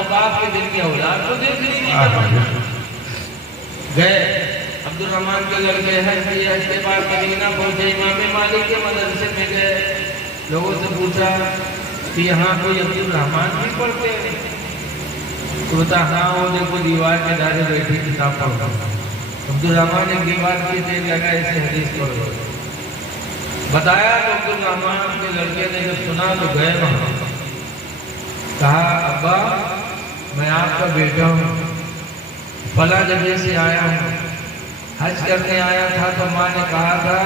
اور باپ کے دل کی اولاد کو دیکھ لی نہیں کر پانا. گئے عبد الرحمن کے لڑکے حج کیا، اس کے بعد مدینہ پہنچے، امام مالک کے مدرسے میں گئے، لوگوں سے پوچھا کہ یہاں کوئی عبد الرحمن بھی پڑھتے ہیں؟ تو بتا ہاں وہ دیکھو دیوار کے دارے بیٹھی کتاب پڑھتا. عبد الرحمن ایک دیوار کی دیر لگا اسے حدیث پڑھو. بتایا تو عبد الرحمن کے لڑکے نے جب سنا تو گئے وہاں، کہا ابا میں آپ کا بیٹا ہوں، فلاں جگہ سے آیا ہوں، حج کرنے آیا تھا تو ماں نے کہا تھا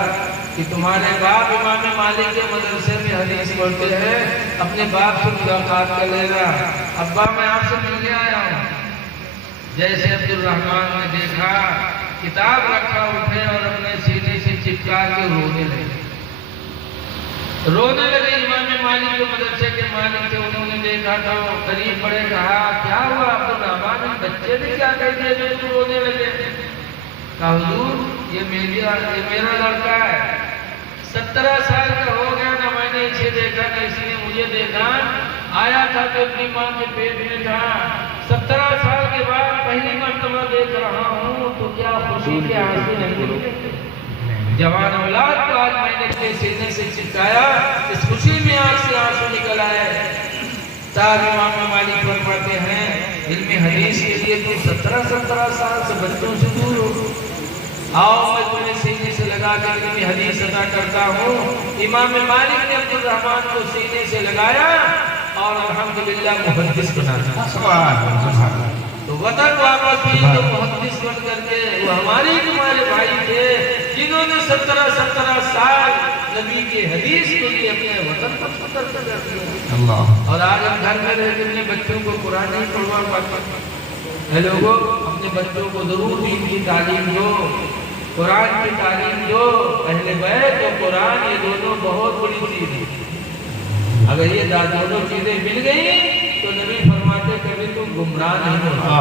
کہ تمہارے باپ امام مالک کے مدرسے میں حدیث پڑھتے ہیں، اپنے باپ سے ملاقات کر لے گا. ابا میں آپ سے ملنے آیا ہوں. جیسے عبد الرحمن نے دیکھا کتاب رکھا اٹھے اور اپنے سینے سے چپکا کے رونے لگے. امام مالک کے مدرسے کے مالک تھے، انہوں نے دیکھا تو قریب بڑے، کہا کیا ہوا عبد الرحمن، بچے نے کیا کہہ دیا جو تم رونے لگے؟ کہا حضور یہ میرا لڑکا ہے، 17 سال کا ہو گیا، نہ میں نے اسے دیکھا نہ اس نے مجھے دیکھا. آیا تھا تو اپنی ماں کے پیٹ میں تھا، 17 سال کے بعد پہلی مرتبہ دیکھ رہا ہوں تو کیا خوشی کے آنسو نہیں رکتے. جوان اولاد کو آج میں نے اپنے سینے سے چپکایا، اس خوشی میں آنکھ سے آنسو نکل آئے. تاج امام مالک فرماتے ہیں علم حدیث کے لیے تو 17 سال سے بچوں سے دور ہو. آؤ میں تمہیں سینے سے لگا کر علم حدیث ادا کرتا ہوں. امام مالک نے عبد الرحمن کو سینے سے لگایا اور الحمدللہ محدث بنا دیا. تو وطن واپس بھی تو محدث بن کر کے وہ ہمارے تمہارے بھائی تھے جنہوں نے 17 سال نبی کے حدیث کے لیے اپنے وطن پر فکر کر دیا. اور آج ہم گھر میں رہ کے اپنے بچوں کو قرآن نہیں پڑھوا پاتے. اے لوگوں اپنے بچوں کو ضرور دین کی تعلیم دو، قرآن کی تعلیم دو. اہل بیت اور قرآن یہ دونوں بہت بڑی چیز ہے. اگر یہ دونوں چیزیں مل گئی تو نبی فرماتے کبھی تم گمراہ نہیں ہوگا.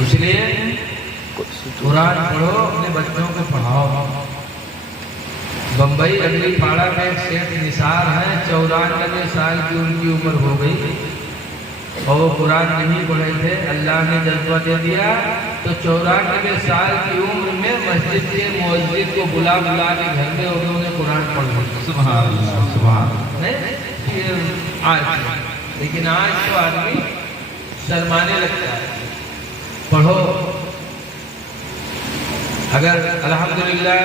اس لیے قرآن پڑھو، اپنے بچوں کو پڑھاؤ. بمبئی اگلی پاڑا میں ایک شیخ نثار ہیں، 94 سال کی ان کی عمر ہو گئی اور وہ قرآن نہیں پڑھے تھے. اللہ نے جذبہ دے دیا تو 94 سال کی عمر میں مسجد کے مؤذن کو بلا کے گھر میں انہوں نے قرآن پڑھ لیا. سبحان اللہ سبحان اللہ. لیکن آج تو آدمی شرمانے لگتا ہے. پڑھو. اگر الحمدللہ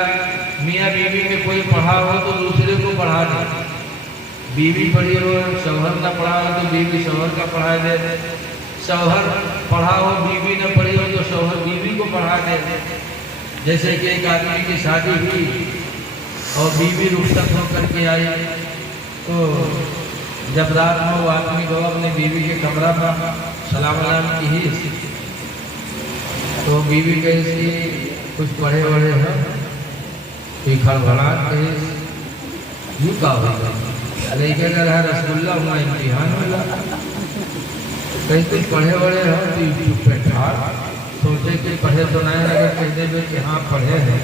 میاں بیوی میں کوئی پڑھا ہو تو دوسرے کو پڑھا دے. بیوی پڑھی ہو، شوہر نہ پڑھا ہو تو بیوی شوہر کا پڑھا دے. شوہر پڑھا ہو بیوی نہ پڑھی ہو تو شوہر بیوی کو پڑھا دے. جیسے کہ ایک آدمی کی شادی ہوئی اور بیوی رخصت ہو کر کے آئی تو جب رات میں وہ آدمی کو اپنے بیوی کے کمرہ پر سلام علیکم کی ہی تو بیوی کہی کچھ پڑھے وڑھے ہیں کوئی کھڑبڑاہٹ کہی یوں کہا ہوگا لیکن اگر ہے رسول اللہ ہمارا امتحان ہوگا کہیں کچھ پڑھے وڑھے ہیں تو یوٹیوب پہ ٹھار سوچے کہ پڑھے تو نہیں. اگر کہتے ہوئے کہ ہاں پڑھے ہیں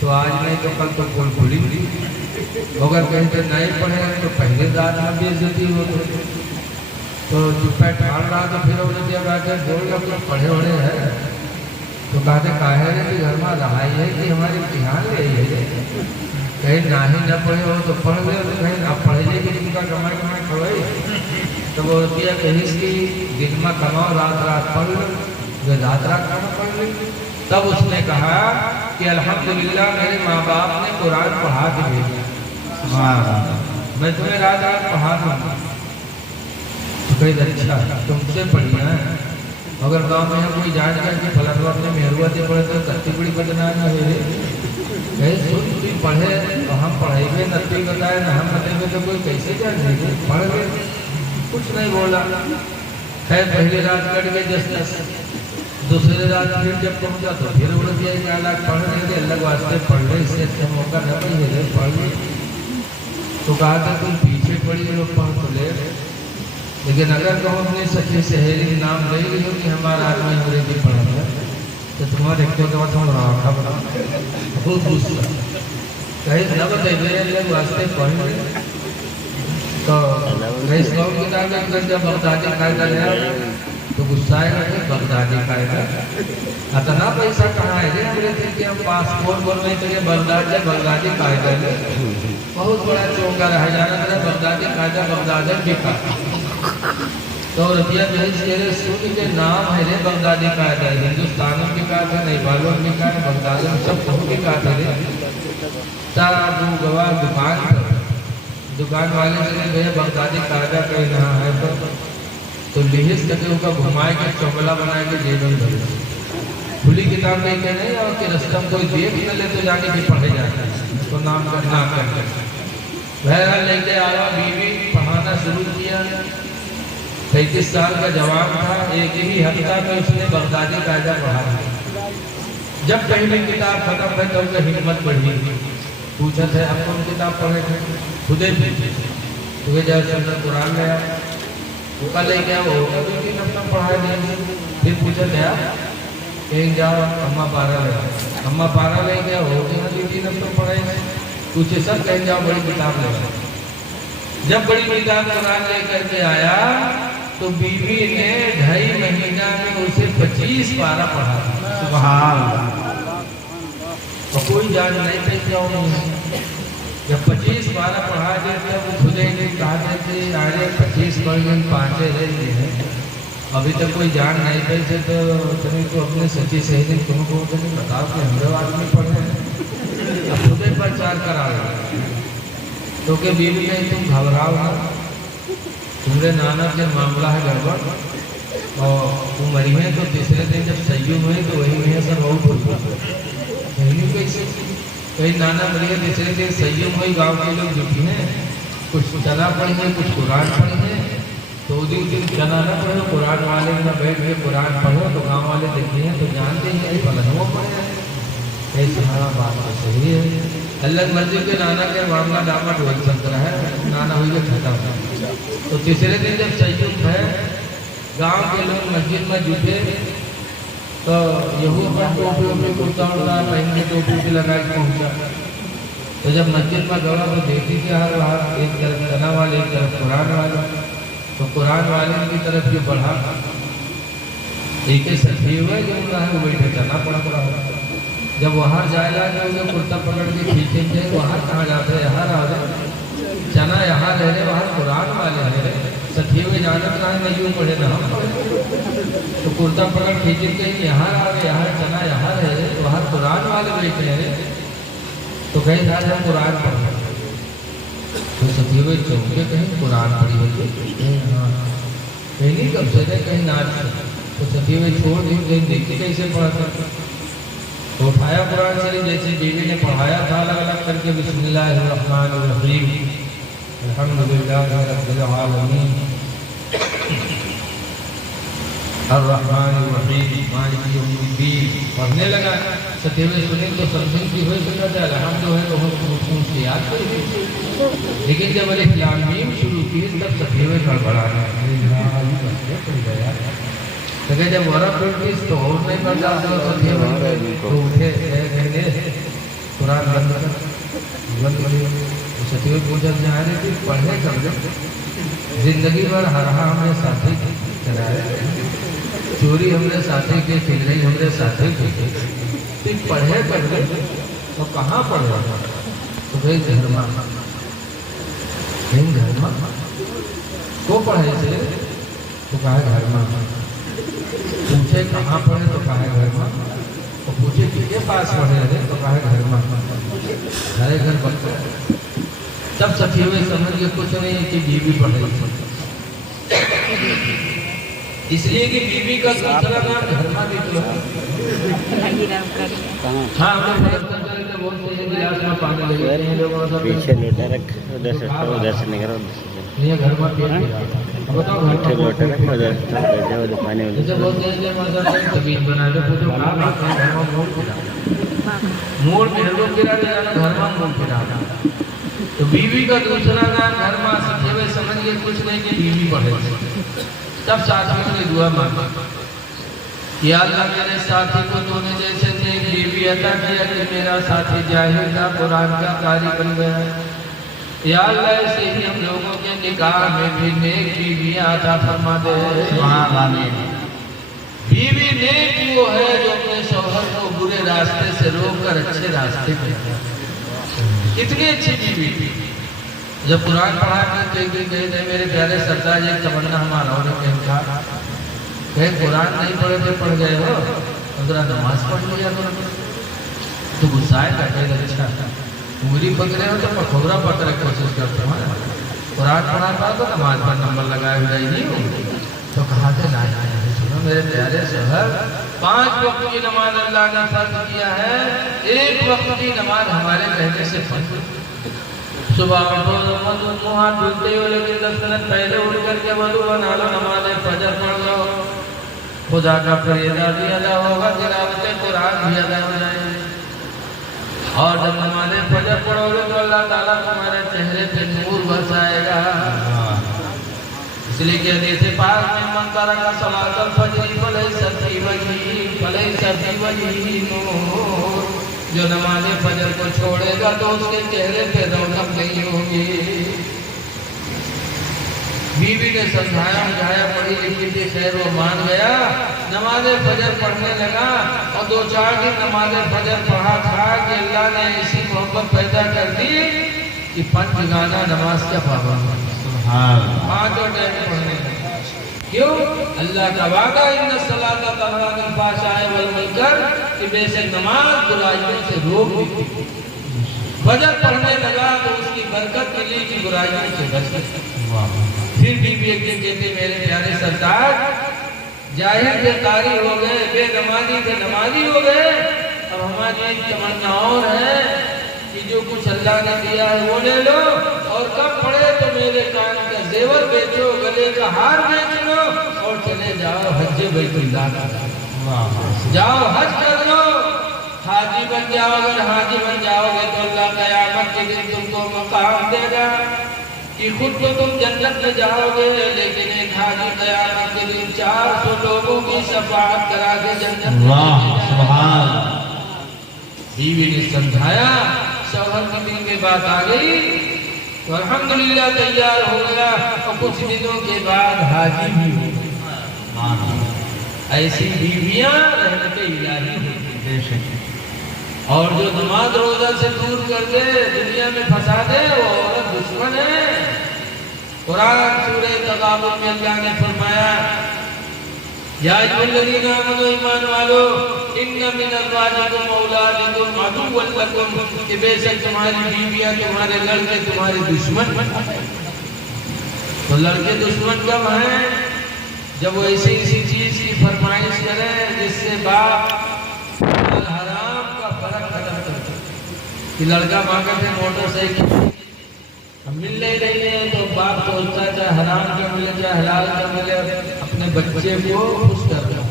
تو آج نہیں تو کل تو کل کھلی تھی. اگر کہتے نہیں پڑھے تو پہلے داد میں بے عزتی ہو تو چپ پہ ٹھار رہا تو پھر انہوں نے جب آ کر جوڑ لگا پڑھے وڑھے ہیں تو کہتے کاہے کہ گھر میں رہائی ہے کہ ہمارے امتحان لے ہے. کہیں نہ ہی نہ پڑھے ہو تو پڑھ لے، تو کہیں نہ پڑھ لے کہ جن کا کمائی کھڑوئی تو وہ ہوتی ہے کہ اس کی دن میں کماؤ رات پڑھ لو، وہ رات کھانا پڑھ لی. تب اس نے کہا کہ الحمدللہ میرے ماں باپ نے قرآن پڑھا کے بھیجا، میں تمہیں رات پڑھا دوں گا. تو کہیں اچھا تم سے پڑھیا ہے. اگر گاؤں میں کوئی جان کر کے فلاں اپنے محروت پڑھے تو کتی بڑی بدنام ہے. تم پڑھے تو ہم پڑھائی میں نتی بتائے نہ ہم بتائیں گے تو کوئی کیسے جان گے. پڑھ گئے کچھ نہیں بولا. خیر پہلی رات کٹ گئے جس دوسری رات پھر جب پہنچا تو پھر اڑ دیا کہ اللہ پڑھ رہے تھے اللہ واسطے پڑھ رہے، اس سے اچھا موقع نہ پڑھیے پڑھ لے. تو کہا تھا تم پیچھے پڑھی لوگ پڑھ تو لے. لیکن اگر تم اپنے سچے سہیلی نام لے گئی ہو کہ ہمارا آدمی انگریزی پڑھا تھا تو تمہارے ایک تو تھوڑا راکھا بنا بہت دوسرا کہیں نہ بتائیے اللہ واسطے پڑھ لے. تو رئیس قوم کتاب کے اندر جب بغدادی قاعدہ لیا تو غصہ آئے گا کہ بغدادی قاعدہ اتنا پیسہ کہاں ہے جی بولے تھے کہ ہم پاسپورٹ بنوانے کے لیے بغدادی قاعدہ لے بہت بڑا چونکا رہ جانا تھا بغدادی قاعدہ بغدادی بکا تو رضیہ جو ہے شیر سنی کے نام ہے رے بغدادی قاعدہ ہندوستان میں بکا تھا نیپال میں بکا ہے بغداد میں سب کہوں بکا تھا رے تارا گواہ دکان والے سے گئے بغدادی قاعدہ کہیں نہا ہے تو لحظ کہتے ان کا گھمائے کے چوکلا بنائے کے جیب میں بھر کھلی کتاب نہیں کہنے یا کہ رستم کوئی دیکھ نہ لے تو جانے کی پڑھے جاتا ہے اس کو نام کرنا کرتے بہرحال لے کے آیا بیوی پڑھانا شروع کیا 35 سال کا جوان تھا ایک ہی ہفتہ میں اس نے بغدادی قاعدہ پڑھا جب پہلی کتاب ختم ہے تو ان کا ہمت بڑھی پوچھا تھا اب کون کتاب پڑھے تھے خودے پوچھے تو جیسے اندر قرآن گیا وہ کل لے گیا وہ ہوگا تو تین ہفتہ پڑھائے دیں پھر پوچھا گیا کہیں جاؤ اماں پارا لے اماں پارا لے گیا ہو گیا تو تین ہفتہ پڑھائے پوچھے سب کہیں جاؤ بڑی کتاب لے جب بڑی کتاب قرآن لے کر کے آیا تو بیوی نے 2.5 مہینہ میں اسے 25 پارا پڑھا سبحان اللہ اور کوئی جان نہیں تھے کیوں جب 25 پارا پڑھا دیتے وہ خودے نے کہا دیتے آرے 25 پڑھ گئے 5 رہ گئے ہیں ابھی تک کوئی جان نہیں پہی سے تو اپنے سچی صحیح دن تم کو بتاؤ کہ ہمارے آدمی پڑھے ہیں اب خودے پر چار کرا رہے تو کہ بیوی نہیں تم گھبراؤ نہ تمہارے نانا کے معاملہ ہے گڑبڑ اور تم مری ہیں تو تیسرے دن جب سیوم ہوئی تو وہی میں سب بہت ہوئی کیسے کہیں نانا مری ہے تیسرے دن سیوم ہوئی گاؤں کے لوگ جٹی ہیں کچھ چنا پڑیں گے کچھ قرآن پڑھیں گے تو دن چنا نہ پڑھو قرآن والے میں بیٹھ کے قرآن پڑھو تو گاؤں والے دیکھتے ہیں تو جانتے ہیں پلنگوں پڑھے ہیں ہمارا بات تو صحیح ہے اللہ مسجد کے نانا کے معاملہ ڈامٹ ہو سکتا ہے نانا ہوئی ختم تو تیسرے دن جب سیوم ہے گاؤں کے لوگ مسجد میں جٹے تو یہو اپنا ٹوپی ووپی کرتا ہوتا پہن کے ٹوپی بھی لگا کے پہنچا تو جب مسجد میں گوا تو دیکھتی کہ ہر وہاں ایک طرف چنا والے ایک طرف قرآن والے تو قرآن والے کی طرف یہ پڑھا ایک سچی ہوئے جو انہوں نے بیٹھے چنا پڑھ رہا جب وہاں جائے گا جو انہیں کرتا پکڑ کے کھینچیں گے وہاں کہاں جاتے ہیں یہاں آ رہے چنا یہاں رہ رہے وہاں قرآن والے رہ رہے سچی ہوئے جانت نہ نہیں یوں پڑھے نہ ہم پڑھے تو کرتا پکڑ کھینچیں گے یہاں آ گئے یہاں چنا یہاں رہ رہے وہاں قرآن والے بیٹھے ہیں تو کہیں آج ہم قرآن پڑھ رہے تو سچی ہوئے چونکے کہیں قرآن پڑھی ہوئی ہاں کہیں نہیں کب سے کہیں ناچ تو سچی ہوئے چھوڑ دی کہیں دیکھتے کیسے پڑھا تو اٹھایا قرآن شریف جیسے بیوی نے پڑھایا تھا الگ الگ کر کے بسم اللہ الرحمن الرحیم الحمدللہ رب العالمین الرحمن الرحیم مالک یوم الدین پڑھنے لگا سچے ہوئے سنیں تو سمجھیں کی ہوئے سنا جائے الحمد ہے تو ہم سے یاد کریں لیکن جب الف لام میم شروع کی تب سچے ہوئے گڑبڑانا کہ جب ورق اٹھتی تو اور نہیں پڑھ جاتے تو اٹھے قرآن بند کر سچی ہوئی پوچھا جا رہی تھی پڑھنے کر زندگی بھر ہرہا ہم نے ساتھی چلائے چوری ہم نے ساتھی کی فکریں ہم نے ساتھی کی پڑھے کر تو کہاں پڑھ رہا تو بھائی گھرما گھرما کو پڑھے تھے تو کہا گھرما پوچھے کہاں پڑھے تو کہا گھر میں اور پوچھے کس کے پاس پڑھے رہے تو کہا گھر میں ہر گھر بچہ تب سچی ہوئے سمجھ کے کچھ نہیں کہ بیوی پڑھے اس لیے کہ بیوی کا دوسرا نام گھر میں بھی تو ہاں ہم لوگ پیچھے لوٹا رکھ ادھر سے ادھر سے نکل یہ گھر میں پیٹ پیچھے لوٹا رکھ ادھر سے پانی موڑ پھیرو پھرا جانا گھر میں موڑ پھرا تو بیوی کا دوسرا نام گھر میں سچے ہوئے سمجھ کے کچھ نہیں کہ بیوی پڑھے تب ساتھیوں نے دعا مانگا یا اللہ میرے ساتھی کو تو نے جیسے ایک بیوی عطا کیا کہ میرا ساتھی جاہل تھا قرآن کا قاری بن گیا یا اللہ ایسے ہی ہم لوگوں کے نکاح میں بھی نیک بیویاں عطا فرما دے. بیوی نیک وہ ہے جو اپنے شوہر کو برے راستے سے روک کر اچھے راستے پہ. کتنی اچھی بیوی تھی. جب قرآن پڑھا تو ایک دن کہتے ہیں میرے پیارے سردار ایک تمنا ہمارا ہونے کے کہا کہ قرآن نہیں پڑھے تو پڑھ گئے ہو ذرا نماز پڑھ لیا تو غصہ آئے گا. کہ اچھا انگلی پکڑے ہو تو پکوڑا پکڑے کوشش کرتے ہو. قرآن پڑھا پا تو نماز پر نمبر لگائے ہوئے ہی نہیں ہوں. تو کہا کہ لا سنو میرے پیارے شوہر 5 وقت کی نماز اللہ نے فرض کیا ہے. 1 وقت کی نماز ہمارے کہنے سے فرض. صبح اٹھو ہاتھ دھلتے ہو لیکن 10 منٹ پہلے اٹھ کر کے وضو بنا لو نماز فجر پڑھ لو. خدا کا فریضہ بھی ادا ہوگا تلاوت قرآن بھی ادا ہو جائے. اور جب نماز فجر پڑھو گے تو اللہ تعالیٰ تمہارے چہرے پہ نور برسائے گا. اس لیے کہ حدیث پاک میں من ترک صلاۃ الفجر فلیس فی وجہہ نور. جو نماز فجر کو چھوڑے گا تو اس کے چہرے پہ رونق نہیں ہوگی. بیوی نے سمجھایا بجھایا پڑھی لکھی تھی خیر وہ مان گیا. نماز فجر پڑھنے لگا اور 2-4 دن نماز فجر پڑھا تھا کہ اللہ نے ایسی محبت پیدا کر دی کہ 5 گانا نماز کا پابند. 5 ٹائم پڑھنے لگا. کیوں؟ اللہ کا وعدہ ان الصلاۃ تنہی عن الفحشاء والمنکر کہ بے شک نماز برائیوں سے روک دیتی. فجر پڑھنے لگا تو اس کی برکت ملی کہ برائیوں سے بچ گیا. پھر بیوی ایک دن کہتے میرے پیارے سردار جاہل تھے قاری ہو گئے, بے نمازی تھے نمازی ہو گئے. اب ہماری ایک تمنا اور ہے کہ جو کچھ اللہ نے دیا ہے وہ لے لو اور کب پڑے تو میرے کان کا زیور بیچو گلے کا ہار بیچ لو اور چلے جاؤ حج بیت اللہ کا. جاؤ حج کر لو حاجی بن جاؤ. اگر حاجی بن جاؤ گے تو اللہ قیامت کے دن تم کو مقام دے گا کہ خود تو تم جنت میں جاؤ گے لیکن ایک حاجی قیامت کے دن 400 لوگوں کی شفاعت کرا کے جنت میں. سبحان. بیوی نے سمجھایا شوہر کے دل میں بات آ گئی تو الحمدللہ تیار ہو گیا اور کچھ دنوں کے بعد حاجی بھی ہو گیا. ایسی بیویاں رحمت الہی ہوتی ہیں. اور جو نماز روزہ سے دور کر دے دنیا میں پھنسا دے وہ عورت دشمن ہے. قرآن سورہ تغابن میں اللہ نے فرمایا یا ایھا الذین آمنوا ایمان والو ان من ازواجکم و اولادکم عدوا لکم کہ بے شک تمہاری بیویاں تمہارے لڑکے تمہارے دشمن. تو لڑکے دشمن کب ہیں؟ جب وہ ایسی چیز کی فرمائش کریں جس سے باپ حرام کا فرق ختم کرتے کہ لڑکا مانگا تھے موٹر سائیکل ہم مل نہیں رہی ہیں تو باپ سوچتا چاہے حرام کا ملے چاہے حلال کا ملے اپنے بچے کو خوش کر دیں.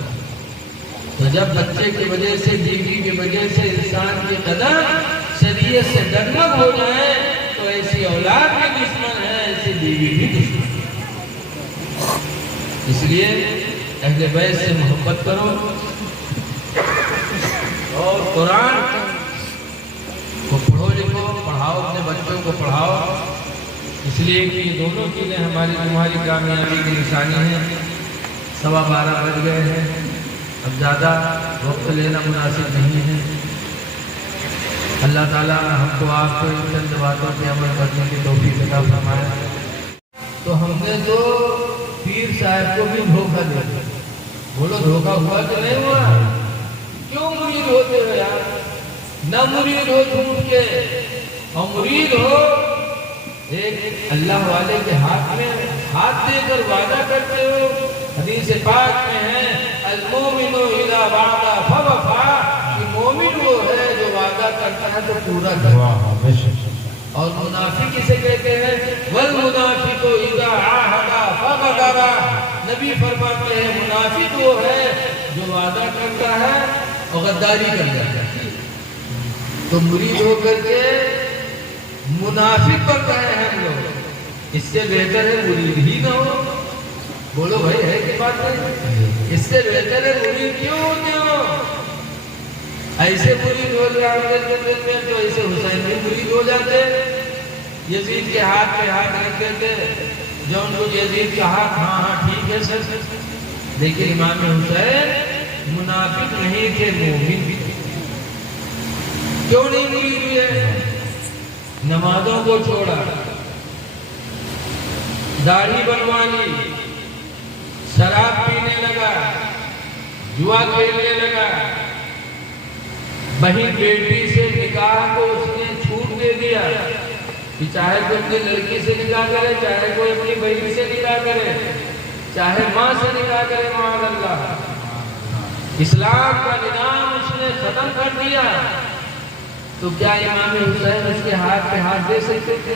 تو جب بچے کی وجہ سے بیوی کی وجہ سے انسان کے قدم شریعت سے ڈگمگ ہو جائیں تو ایسی اولاد بھی دشمن ہے ایسی بیوی بھی دشمن. اس لیے اہل بیت سے محبت کرو اور قرآن کو پڑھو لکھو پڑھاؤ اپنے بچوں کو پڑھاؤ. اس لیے کہ یہ دونوں چیزیں ہماری تمہاری کامیابی کی نشانی ہیں. 12:15 بج گئے ہیں. اب زیادہ وقت لینا مناسب نہیں ہے. اللہ تعالیٰ ہم کو آپ کو ان چند باتوں پہ عمل کرنے کی توفیق عطا فرمائے. تو ہم نے تو پیر صاحب کو بھی دھوکہ دیا. بولو دھوکہ ہوا کہ نہیں ہوا؟ کیوں مرید ہوتے ہو یار؟ نہ مرید ہو جھوٹ کے اور مرید ہو ایک اللہ والے کے ہاتھ میں ہاتھ دے کر وعدہ کرتے ہو. حدیث پاک میں ہے المومن اذا وعد فوفى کہ مومن وہ ہے جو وعدہ کرتا ہے تو پورا کرتا ہے. اور منافق اسے کہتے ہیں والمنافق اذا عاهد فغدر. نبی فرماتے ہیں منافق وہ ہے جو وعدہ کرتا ہے اور غداری کر جاتا ہے. تو مرید ہو کر کے منافق بن گئے ہیں ہم لوگ. اس سے بہتر ہے مرید ہی نہ ہو. بولو بھائی ہے کہ بات نہیں؟ اس سے بہتر ہے مرید کیوں ایسے مرید ہو جاتے تو ایسے حسین بھی مرید ہو جاتے. یزید کے ہاتھ پہ ہاتھ رکھتے تھے، جو ان کو یزید کا ہاتھ ہاں ٹھیک ہے سر، لیکن امام حسین منافق نہیں تھے، مومن بھی تھے۔ کیوں نہیں مرید ہوئے؟ نمازوں کو چھوڑا، داڑھی بنوا لی، شراب پینے لگا، جوا کھیلنے لگا، بہن بیٹی سے نکاح کو اس نے چھوٹ دے دیا کہ چاہے کوئی اپنی لڑکی سے نکاح کرے، چاہے کوئی اپنی بہن سے نکاح کرے، چاہے ماں سے نکاح کرے، معاذ اللہ، اسلام کا نظام اس نے ختم کر دیا۔ تو کیا امام حسین اس کے ہاتھ پہ ہاتھ دے سکتے تھے؟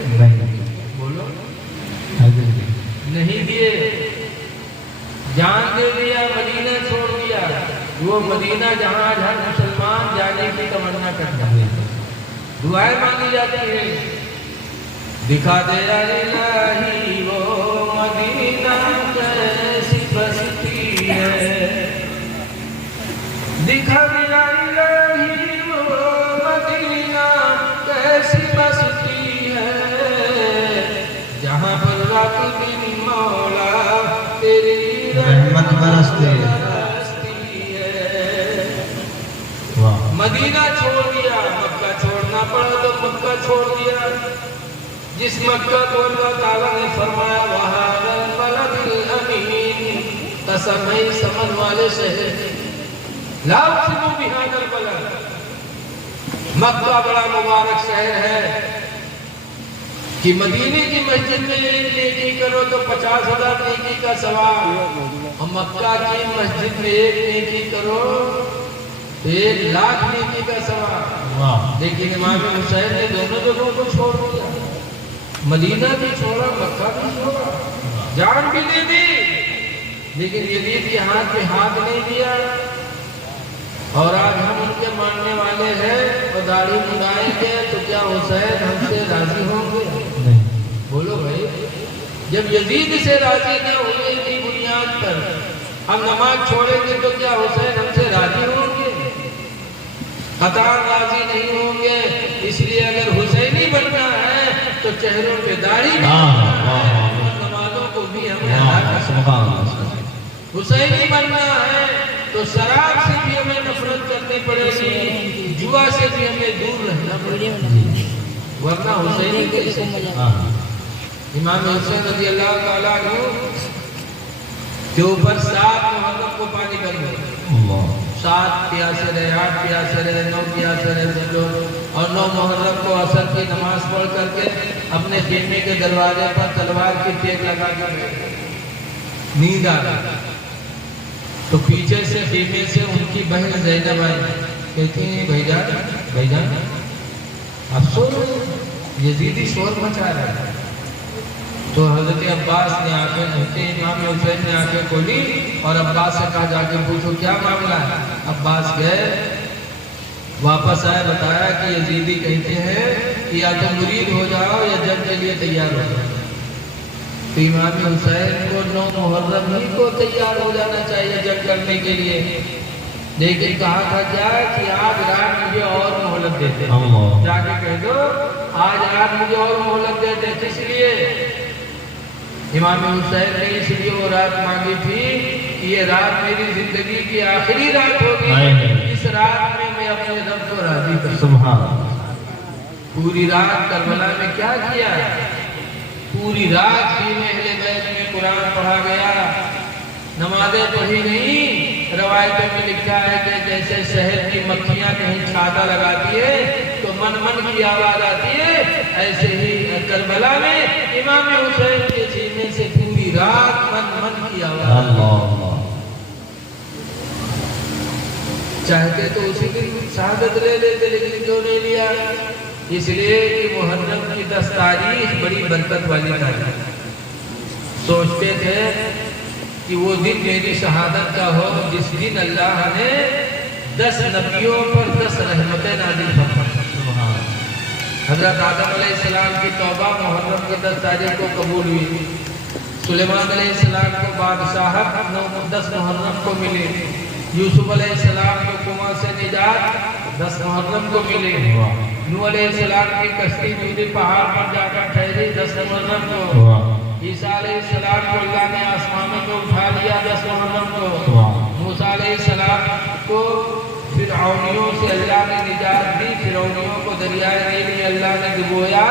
بولو، نہیں دیے، جان دے دیا، مدینہ چھوڑ دیا۔ وہ مدینہ جہاں ہر مسلمان جانے کی تمنا کرتا ہے، دعائیں مانگی جاتی ہیں، دکھا دے الہی وہ مدینہ کیسی بستی ہے، دکھا دے الہی وہ مدینہ کیسی بستی ہے، جہاں پر رات دن مولا تیری رحمت برستی ہے۔ مدینہ چھوڑ دیا، مکہ چھوڑنا پڑا تو مکہ چھوڑ دیا، جس مکہ کو اللہ تعالیٰ نے فرمایا وَهَذَا الْبَلَدِ الْأَمِينِ، قسم ہے اس امن والے شہر، لا اقسم بهذا البلد، مکہ بڑا مبارک شہر ہے کہ مدینے کی مسجد میں ایک نیکی کرو تو 50,000 نیکی کا ثواب، اور مکہ کی مسجد میں ایک نیکی کرو 1,00,000 نیکی کا ثواب۔ لیکن امام حسین نے دونوں جگہوں کو چھوڑ دیا، مدینہ بھی چھوڑا، مکہ بھی چھوڑا، جان بھی دے دی، لیکن یزید کے ہاتھ پہ ہاتھ نہیں دیا۔ اور آج ہم ان کے ماننے والے ہیں اور داڑھی منڈائیں گے تو کیا حسین ہم سے راضی ہوں گے؟ بولو بھائی، جب یزید سے راضی نہ ہوئے کی بنیاد پر ہم نماز چھوڑیں گے تو کیا حسین ہم سے راضی ہوں گے؟ قطعاً راضی نہیں ہوں گے۔ اس لیے اگر حسینی بننا ہے تو چہروں پہ داڑھی بھی بننا ہے، نمازوں کو بھی ہمیں ادا کرنا ہے۔ حسینی بننا ہے تو شراب سے بھی ہمیں نفرت کرنی پڑے گی، جوا سے بھی ہمیں دور رہنا پڑے گی، ورنہ حسینی کیسے؟ امام حسین رضی اللہ تعالیٰ عنہ کے اوپر 7 محرم کو پانی کر دیا، 7 پیاسے رہے، 8 پیاسے رہے، 9 پیاسے رہے سب لوگ، اور 9 محرم کو عصر کی نماز پڑھ کر کے اپنے خیمے کے دروازے پر تلوار کی ٹیک لگا کر نیند آ گئی، تو پیچھے سے خیمے سے ان کی بہن زینب آئی، کہتی ہیں بھائی جان افسوس یزیدی شور مچا رہا ہے۔ تو حضرت عباس نے آنکھیں کھولی، امام حسین نے آنکھیں کھولی اور عباس سے کہا جا کے پوچھو کیا معاملہ ہے۔ عباس گئے، واپس آئے، بتایا کہ یزیدی کہتے ہیں کہ یا تو مرید ہو جاؤ یا جنگ کے لیے تیار ہو جاؤ۔ تو امام حسین کو 9 محرم ہی کو تیار ہو جانا چاہیے جنگ کرنے کے لیے، لیکن کہا تھا کیا کہ آج رات مجھے اور مہلت دیتے، جا کے کہہ دو آج رات مجھے اور مہلت دیتے۔ کس لیے؟ امام حسین نے اس لیے وہ رات مانگی تھی کہ یہ رات میری زندگی کی آخری رات ہوگی، اس رات میں میں اپنے رب کو راضی کر سبحان۔ پوری رات کربلا میں کیا کیا؟ پوری رات بھی اہل بیت میں قرآن پڑھا گیا، نمازیں پڑھی نہیں۔ روایتوں میں لکھا ہے کہ جیسے شہد کی مکھیاں کہیں چھاتا لگاتی ہے تو من من کی آواز آتی ہے، ایسے ہی کربلا میں امام حسین کے سینے سے پوری رات من من کی آواز چاہتے تو اسی دن شہادت لے لیتے، لیکن کیوں نہیں لیا؟ اس لیے کہ محرم کی 10 تاریخ بڑی برکت والی تاریخ، سوچتے تھے کہ وہ دن میری شہادت کا ہو جس دن اللہ نے 10 نبیوں پر 10 رحمتیں نازل فرمائیں۔ حضرت آدم علیہ السلام کی توبہ محرم کی 10 تاریخ کو قبول ہوئی، سلیمان علیہ السلام کو بادشاہت 10 محرم کو ملی، یوسف علیہ السلام کو کنواں سے نجات 10 محرم کو ملے۔ نوح علیہ السلام کی کشتی دودھی پہاڑ پر جا کر ٹھہری 10 محرم کو۔ عیسیٰ علیہ السلام کو اللہ نے آسمانوں کو اٹھا لیا 10 محرم کو۔ موسیٰ علیہ السلام کو فرعونیوں سے اللہ نے نجات دی، فرعونیوں کو دریائے نیل میں اللہ نے ڈبویا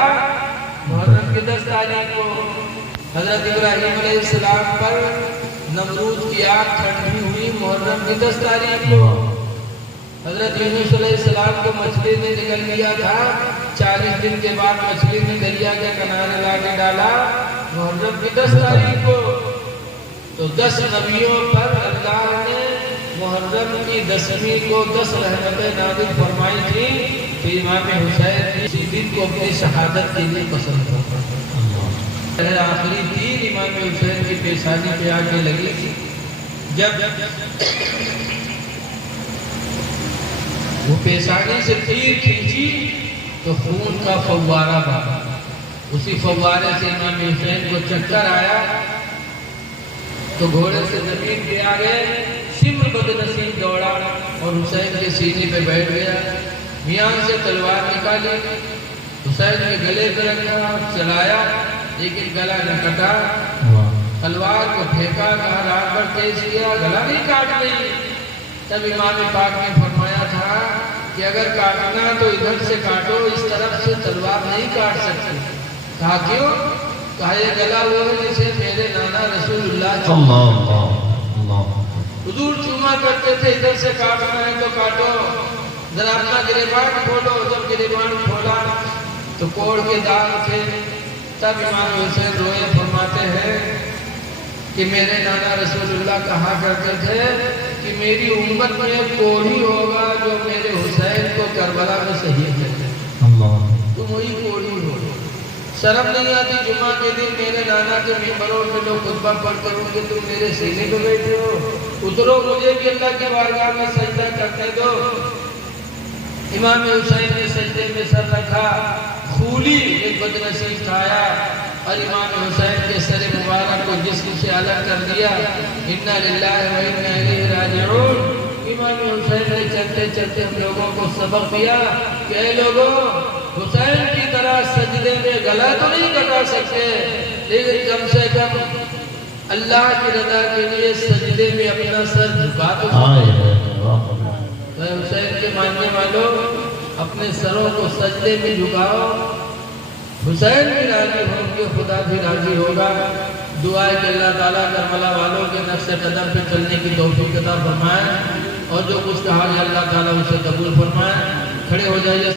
محرم کی 10 تاریخ کو۔ حضرت ابراہیم علیہ السلام پر نمرود کی آگ ٹھنڈی ہوئی محرم کی 10 تاریخ کو۔ حضرت یونس علیہ السلام کو مچھلی نے نگل لیا تھا، 40 دن کے بعد مچھلی نے دریا کے کنارے لا کے ڈالا محرم کی 10 تاریخ کو۔ تو 10 نبیوں پر اللہ نے محرم کی 10ویں کو 10 رحمتیں نازل فرمائی تھی، تو امام حسین اسی دن کو اپنی شہادت کے لیے پسند کرتا تھا۔ آخری تیر امام حسین کی پیشانی پہ آ کے لگی تھی، جب وہ پیشانی سے تیر کھینچی تو خون کا فوارہ بہا، اسی فوارے سے امام حسین کو چکر آیا تو گھوڑے سے زمین پہ آ گئے، سمر بدنصیب دوڑا اور حسین کے سینے پہ بیٹھ گیا، میان سے تلوار نکالی، حسین کے گلے پہ رکھا، چلایا لیکن گلا نہ کٹا، تلوار کو پھینکا، کہا رات بھر تیز کیا، گلا نہیں کاٹ گئی۔ تب امام پاک نے فرمایا تھا کہ اگر کاٹنا تو ادھر سے کاٹو، اس طرف سے تلوار نہیں کاٹ سکتے۔ کہا کیوں؟ کہا یہ گلا وہ ہے جسے میرے نانا رسول اللہ حضور چوما کرتے تھے، ادھر سے کاٹنا ہے تو کاٹو، ذرا اپنا گریبان کھولو۔ جب گریبان کھولا تو کوڑ کے داغ تھے۔ تب امام حسین روئے، فرماتے ہیں کہ میرے نانا رسول اللہ کہا کرتے تھے کہ میری امت میں کوڑی ہوگا جو میرے حسین کو کربلا میں شہید کرے، تم وہی کوڑی ہو۔ شرم نہیں آتی جمعہ کے دن میرے نانا کے ممبروں پہ لوگ خطبہ پڑھ کر ہوں گے، تم میرے سینے پہ بیٹھے ہو، اترو، مجھے بھی اللہ کی بارگاہ میں سجدہ کرنے دو۔ امام حسین نے سجدے میں سر رکھا، خولی ایک بدنصیب کھایا اور امام حسین کے سر مبارک کو جسم سے الگ کر دیا۔ انا للہ و انا الیہ راجعون۔ امام حسین نے چلتے چلتے ہم لوگوں کو سبق دیا کہ اے لوگوں، حسین کی طرح سجدے میں گلا تو نہیں کٹا سکتے، لیکن کم سے کم اللہ کی رضا کے لیے سجدے میں اپنا سر جھکا تو سکتے۔ حسین کے ماننے والوں، اپنے سروں کو سجدے میں جھکاؤ، حسین بھی راضی ہوں گے، خدا بھی راضی ہوگا۔ دعا ہے کہ اللہ تعالیٰ کربلا والوں کے نقش قدم پہ چلنے کی توفیق عطا فرمائے، اور جو کچھ کہا ہے اللہ تعالیٰ اسے قبول فرمائے۔ کھڑے ہو جائیے۔